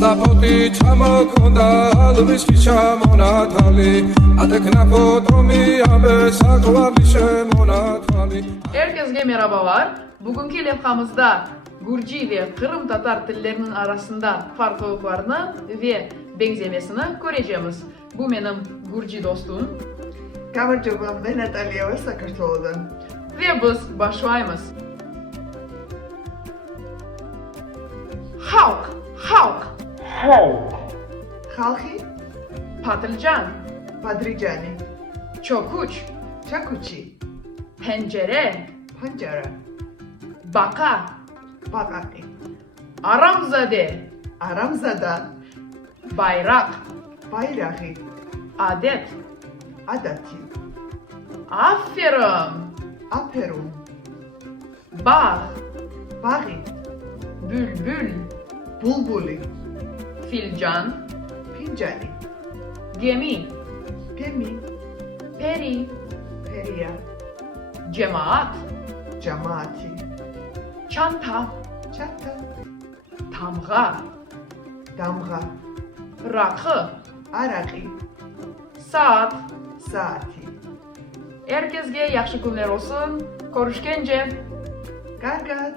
Stapoti çamakonda almış ki çamonatali Adekna potomi abe saklavişe monatali. Herkese merhabalar. Bugünkü levhamızda Gürcü ve Kırım Tatar tillerinin arasında farklılıklarını ve benzemesini göreceğiz. Bu benim Gürcü dostum. გამარჯობა, მე ნატალია ვარ საქართველოდან. Ve biz başlayımız. Halk, halk, ხალხი, patlıcan, ბადრიჯანი, çokuç, ჩაქუჩი, pencere, ფანჯარა, baka, ბაყაყი, aramzade, არამზადა, bayrak, ბაირაღი, adet, ადათი, aferin, აფერუ, bağ, ბაღი, bülbül, ბულბული, filcan, ფინჯანი, gemi, გემი, peri, ფერია, cemaat, ჯამაათი, çanta, ჩანთა, tamga, დამღა, rakı, არაყი, saat. საათი. Herkese yaxşı günler olsun. Görüşkence. კარგად.